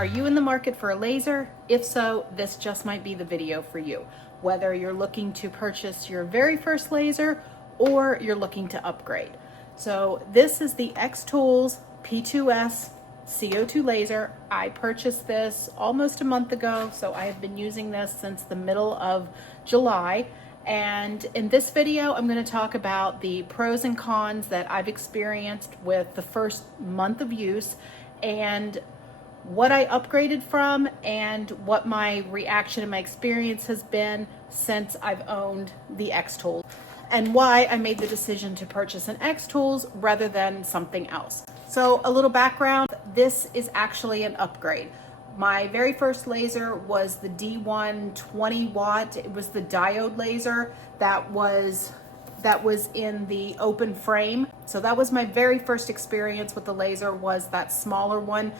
Are you in the market for a laser? If so, this just might be the video for you. Whether you're looking to purchase your very first laser or you're looking to upgrade. So this is the xTools P2S CO2 laser. I purchased this almost a month ago, so I have been using this since the middle of July. And in this video, I'm going to talk about the pros and cons that I've experienced with the first month of use, and what I upgraded from, and what my reaction and my experience has been since I've owned the xTools, and why I made the decision to purchase an xTools rather than something else. So a little background, this is actually an upgrade. My very first laser was the D1 20 watt. It was the diode laser that was in the open frame. So that was my very first experience with the laser, was that smaller one.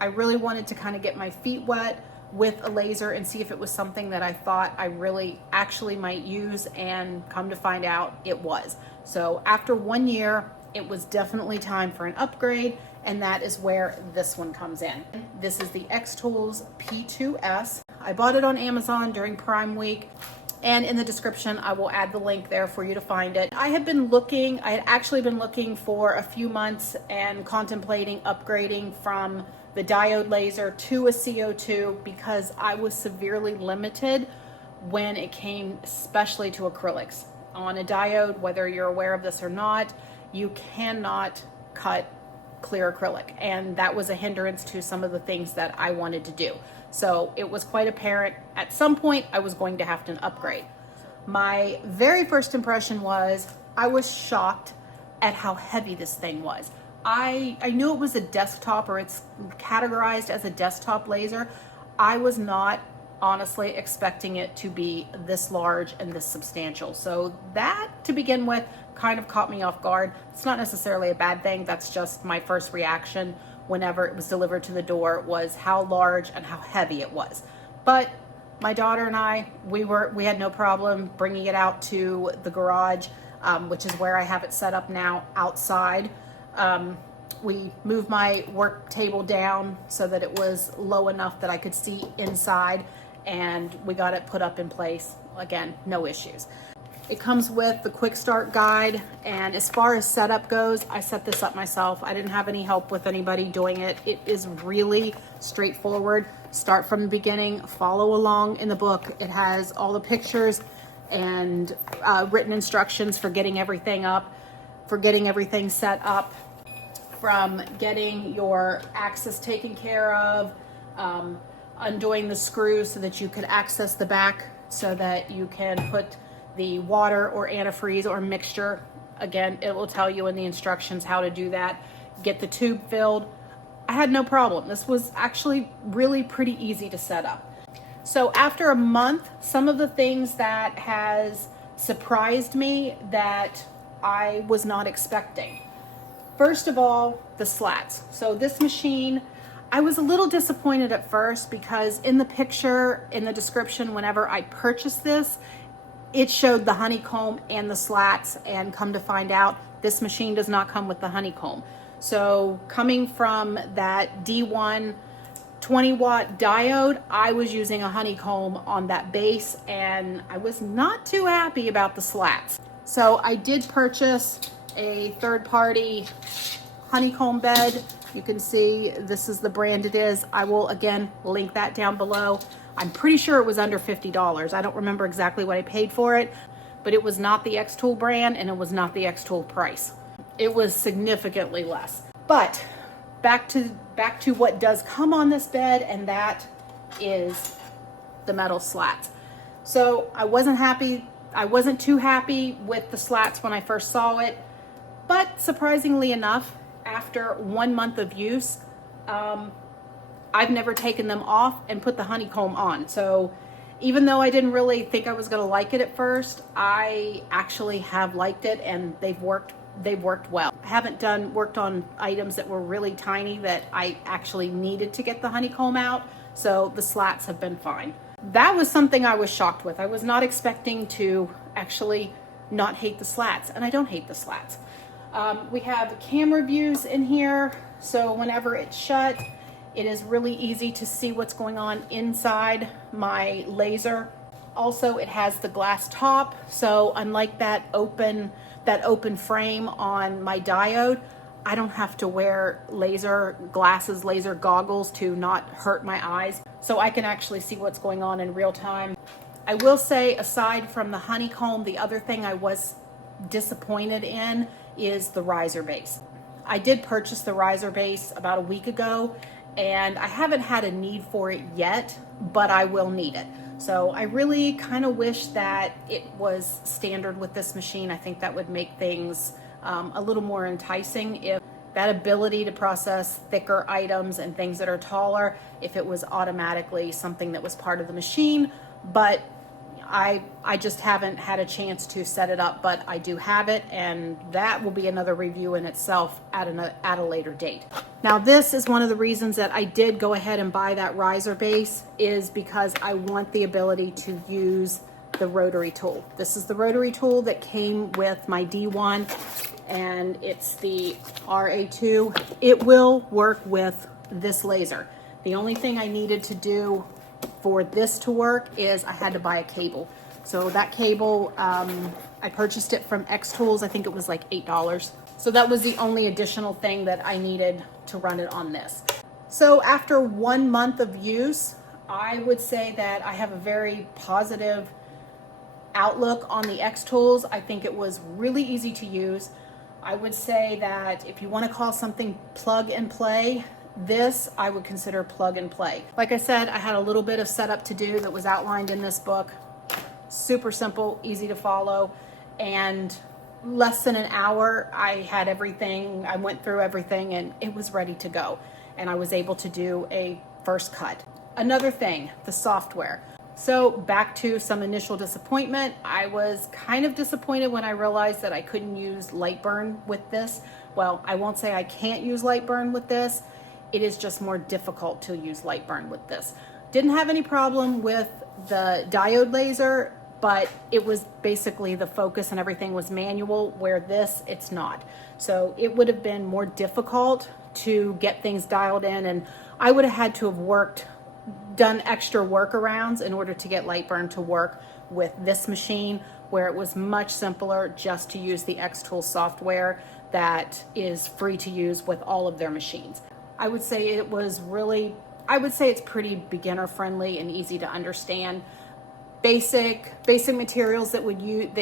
I really wanted to kind of get my feet wet with a laser and see if it was something that I thought I really actually might use, and come to find out it was. So after 1 year, it was definitely time for an upgrade, and that is where this one comes in. This is the xTools P2S. I bought it on Amazon during Prime Week, and in the description I will add the link there for you to find it. I had actually been looking for a few months and contemplating upgrading from the diode laser to a CO2 because I was severely limited when it came especially to acrylics. On a diode, whether you're aware of this or not, you cannot cut clear acrylic, and that was a hindrance to some of the things that I wanted to do. So it was quite apparent at some point I was going to have to upgrade. My very first impression was I was shocked at how heavy this thing was. I knew it was a desktop, or it's categorized as a desktop laser. I was not honestly expecting it to be this large and this substantial. So that, to begin with, kind of caught me off guard. It's not necessarily a bad thing. That's just my first reaction whenever it was delivered to the door, was how large and how heavy it was. But my daughter and I, we had no problem bringing it out to the garage, which is where I have it set up now outside. We moved my work table down so that it was low enough that I could see inside, and we got it put up in place. Again, no issues. It comes with the quick start guide, and as far as setup goes, I set this up myself. I didn't have any help with anybody doing it. It is really straightforward. Start from the beginning, follow along in the book. It has all the pictures and written instructions for getting everything up, for getting everything set up, from getting your access taken care of, undoing the screws so that you could access the back so that you can put the water or antifreeze or mixture. Again, it will tell you in the instructions how to do that. Get the tube filled. I had no problem. This was actually really pretty easy to set up. So after a month, some of the things that has surprised me that I was not expecting. First of all, the slats. So this machine, I was a little disappointed at first because in the picture, in the description, whenever I purchased this, it showed the honeycomb and the slats, and come to find out, this machine does not come with the honeycomb. So coming from that D1 20 watt diode, I was using a honeycomb on that base, and I was not too happy about the slats. So I did purchase a third-party honeycomb bed. You can see this is the brand it is. I will again link that down below. I'm pretty sure it was under $50. I don't remember exactly what I paid for it, but it was not the xTool brand, and it was not the xTool price. It was significantly less. But back to what does come on this bed, and that is the metal slats. So I wasn't too happy with the slats when I first saw it. But surprisingly enough, after 1 month of use, I've never taken them off and put the honeycomb on. So even though I didn't really think I was going to like it at first, I actually have liked it, and they've worked well. I haven't worked on items that were really tiny that I actually needed to get the honeycomb out, so the slats have been fine. That was something I was shocked with. I was not expecting to actually not hate the slats, and I don't hate the slats. We have camera views in here, so whenever it's shut, It is really easy to see what's going on inside my laser. Also, it has the glass top, so unlike that open frame on my diode, I don't have to wear laser glasses, laser goggles to not hurt my eyes. So I can actually see what's going on in real time. I will say, aside from the Honeycomb, the other thing I was disappointed in is the riser base. I did purchase the riser base about a week ago, and I haven't had a need for it yet, but I will need it. So I really kind of wish that it was standard with this machine. I think that would make things a little more enticing if that ability to process thicker items and things that are taller, if it was automatically something that was part of the machine. But I just haven't had a chance to set it up, but I do have it, and that will be another review in itself at a later date. Now, this is one of the reasons that I did go ahead and buy that riser base, is because I want the ability to use the rotary tool. This is the rotary tool that came with my D1, and it's the RA2. It will work with this laser. The only thing I needed to do for this to work is I had to buy a cable. So that cable, I purchased it from xTools. I think it was like $8. So that was the only additional thing that I needed to run it on this. So after 1 month of use, I would say that I have a very positive outlook on the xTools. I think it was really easy to use. I would say that if you want to call something plug and play, this I would consider plug and play. Like I said, I had a little bit of setup to do that was outlined in this book. Super simple, easy to follow, and less than an hour I had everything. I went through everything and it was ready to go, and I was able to do a first cut. Another thing, the software. So back to some initial disappointment. I was kind of disappointed when I realized that I couldn't use Lightburn with this. Well, I won't say I can't use Lightburn with this. It is just more difficult to use Lightburn with this. Didn't have any problem with the diode laser, but it was basically the focus and everything was manual, where this, it's not. So it would have been more difficult to get things dialed in, and I would have had to have done extra workarounds in order to get Lightburn to work with this machine, where it was much simpler just to use the xTools software that is free to use with all of their machines. I would say it's pretty beginner friendly and easy to understand. Basic materials that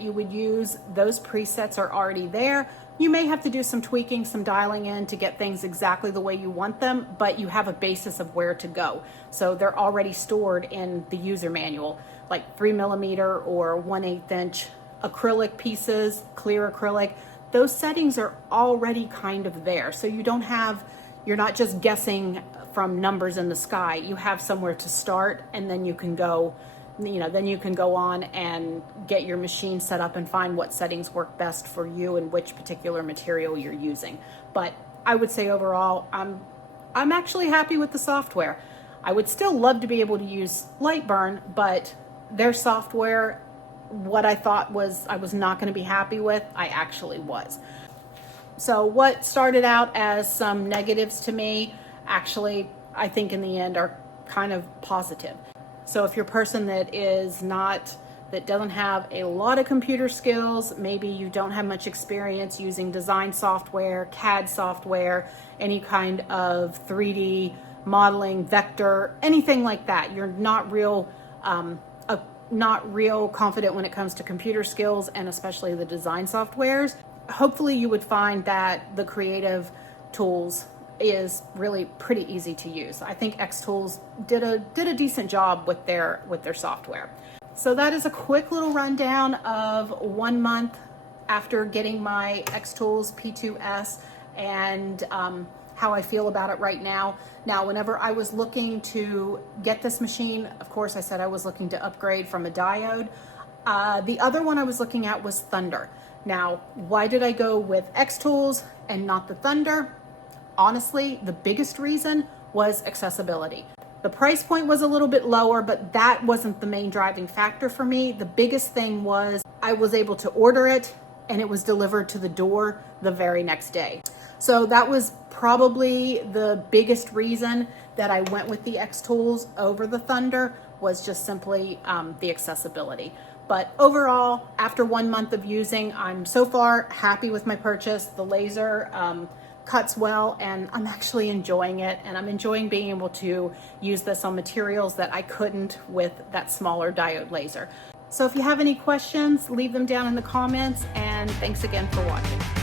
you would use, those presets are already there. You may have to do some tweaking, some dialing in to get things exactly the way you want them, but you have a basis of where to go. So they're already stored in the user manual, like 3mm or 1/8 inch acrylic pieces, clear acrylic. Those settings are already kind of there. So you're not just guessing from numbers in the sky. You have somewhere to start, and then you can go on and get your machine set up and find what settings work best for you and which particular material you're using. But I would say overall, I'm actually happy with the software. I would still love to be able to use Lightburn, but their software, what I thought I was not going to be happy with, I actually was. So what started out as some negatives to me, actually, I think in the end are kind of positive. So if you're a person that doesn't have a lot of computer skills, maybe you don't have much experience using design software, CAD software, any kind of 3D modeling, vector, anything like that, you're not real confident when it comes to computer skills, and especially the design softwares, hopefully you would find that the creative tools is really pretty easy to use. I think xTools did a decent job with their software. So that is a quick little rundown of 1 month after getting my xTools P2S, and how I feel about it right now. Now, whenever I was looking to get this machine, of course I said I was looking to upgrade from a diode. The other one I was looking at was Thunder. Now, why did I go with xTools and not the Thunder? Honestly, the biggest reason was accessibility. The price point was a little bit lower, but that wasn't the main driving factor for me. The biggest thing was I was able to order it and it was delivered to the door the very next day. So that was probably the biggest reason that I went with the xTools over the Thunder was just simply the accessibility. But overall, after 1 month of using, I'm so far happy with my purchase. The laser cuts well, and I'm actually enjoying it, and I'm enjoying being able to use this on materials that I couldn't with that smaller diode laser. So if you have any questions, leave them down in the comments, and thanks again for watching.